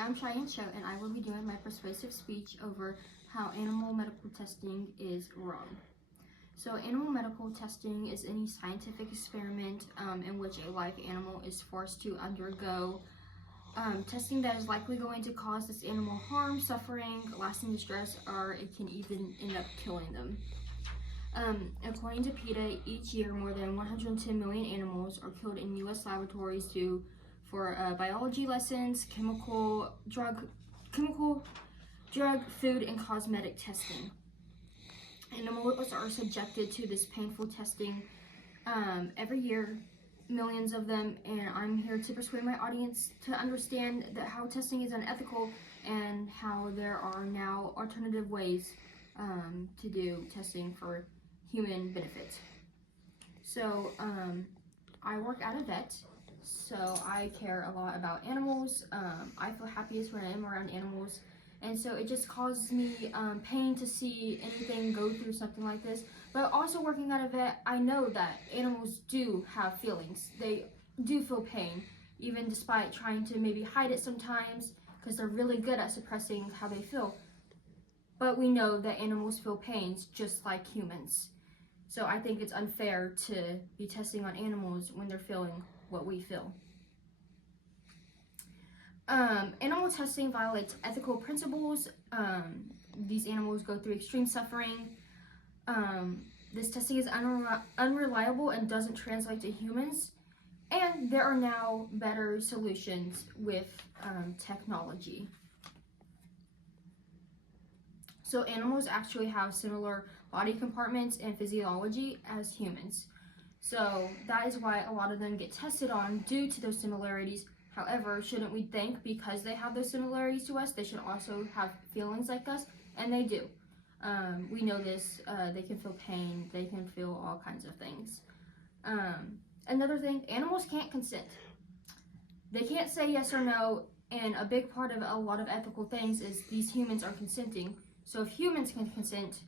I'm Cheyenne Cho, and I will be doing my persuasive speech over how animal medical testing is wrong. So animal medical testing is any scientific experiment in which a live animal is forced to undergo testing that is likely going to cause this animal harm, suffering, lasting distress, or it can even end up killing them. According to PETA, each year more than 110 million animals are killed in U.S. laboratories for biology lessons, chemical, drug, food, and cosmetic testing. Animals are subjected to this painful testing every year, millions of them, and I'm here to persuade my audience to understand that how testing is unethical and how there are now alternative ways to do testing for human benefit. So I work at a vet, so I care a lot about animals. I feel happiest when I am around animals, and so it just causes me pain to see anything go through something like this. But also working at a vet, I know that animals do have feelings. They do feel pain, even despite trying to maybe hide it sometimes, because they're really good at suppressing how they feel. But we know that animals feel pains just like humans. So I think it's unfair to be testing on animals when they're feeling what we feel. Animal testing violates ethical principles. These animals go through extreme suffering. This testing is unreliable and doesn't translate to humans. And there are now better solutions with technology. So animals actually have similar body compartments and physiology as humans. So that is why a lot of them get tested on due to those similarities. However, shouldn't we think because they have those similarities to us, they should also have feelings like us? And they do. We know this. They can feel pain. They can feel all kinds of things. Another thing, animals can't consent. They can't say yes or no, and a big part of a lot of ethical things is these humans are consenting. So if humans can consent,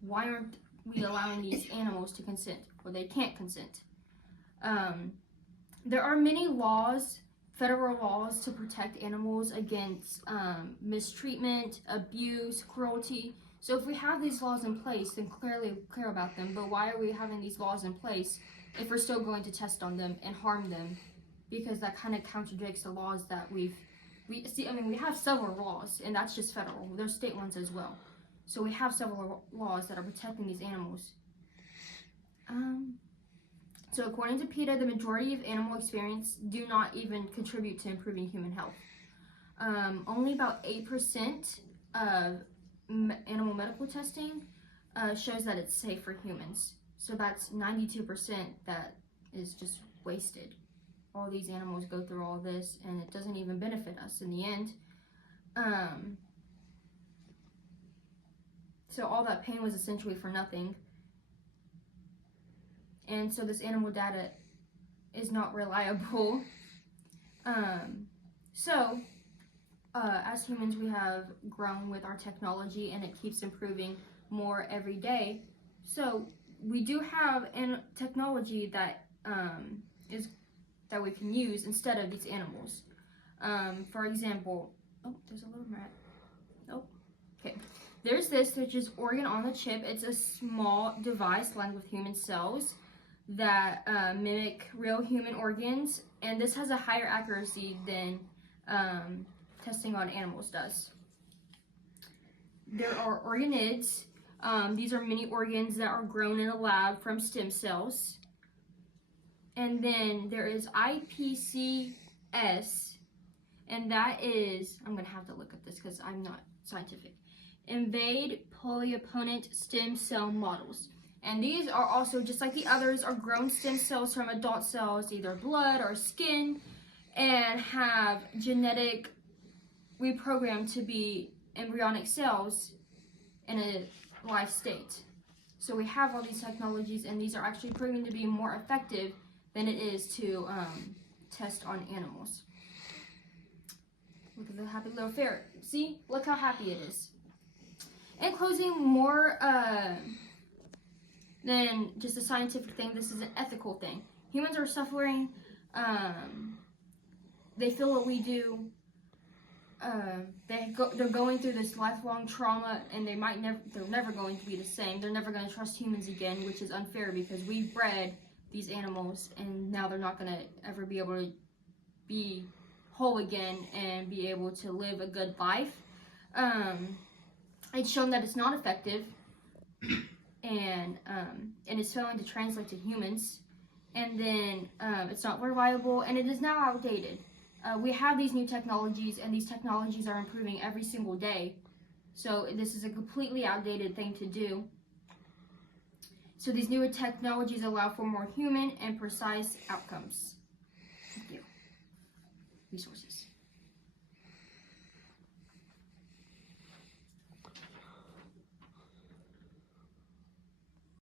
why aren't we allowing these animals to consent? Well, they can't consent. There are many laws, federal laws, to protect animals against mistreatment, abuse, cruelty. So if we have these laws in place, then clearly we care about them. But why are we having these laws in place if we're still going to test on them and harm them? Because that kind of contradicts the laws that we have several laws, and that's just federal. There's state ones as well. So we have several laws that are protecting these animals. So according to PETA, the majority of animal experiments do not even contribute to improving human health. Only about 8% of animal medical testing shows that it's safe for humans. So that's 92% that is just wasted. All these animals go through all this, and it doesn't even benefit us in the end. So all that pain was essentially for nothing. And so this animal data is not reliable. As humans, we have grown with our technology, and it keeps improving more every day. So we do have technology that that we can use instead of these animals. For example, oh, there's a little rat. Oh, okay. There's this, which is organ on the chip. It's a small device lined with human cells that mimic real human organs, and this has a higher accuracy than testing on animals does. There are organoids. These are mini organs that are grown in a lab from stem cells. And then there is IPCS, and that is, I'm going to have to look at this because I'm not scientific, invade polyopponent stem cell models. And these are also, just like the others, are grown stem cells from adult cells, either blood or skin, and have genetic reprogrammed to be embryonic cells in a live state. So we have all these technologies, and these are actually proving to be more effective than it is to test on animals. Look at the happy little ferret. See? Look how happy it is. In closing, more than just a scientific thing, this is an ethical thing. Humans are suffering. They feel what we do. they're going through this lifelong trauma, and they're never going to be the same. They're never going to trust humans again, which is unfair because we bred these animals, and now they're not going to ever be able to be whole again and be able to live a good life. It's shown that it's not effective, and it's failing to translate to humans. And then it's not reliable, and it is now outdated. We have these new technologies, and these technologies are improving every single day. So this is a completely outdated thing to do. So these newer technologies allow for more human and precise outcomes. Thank you. Resources.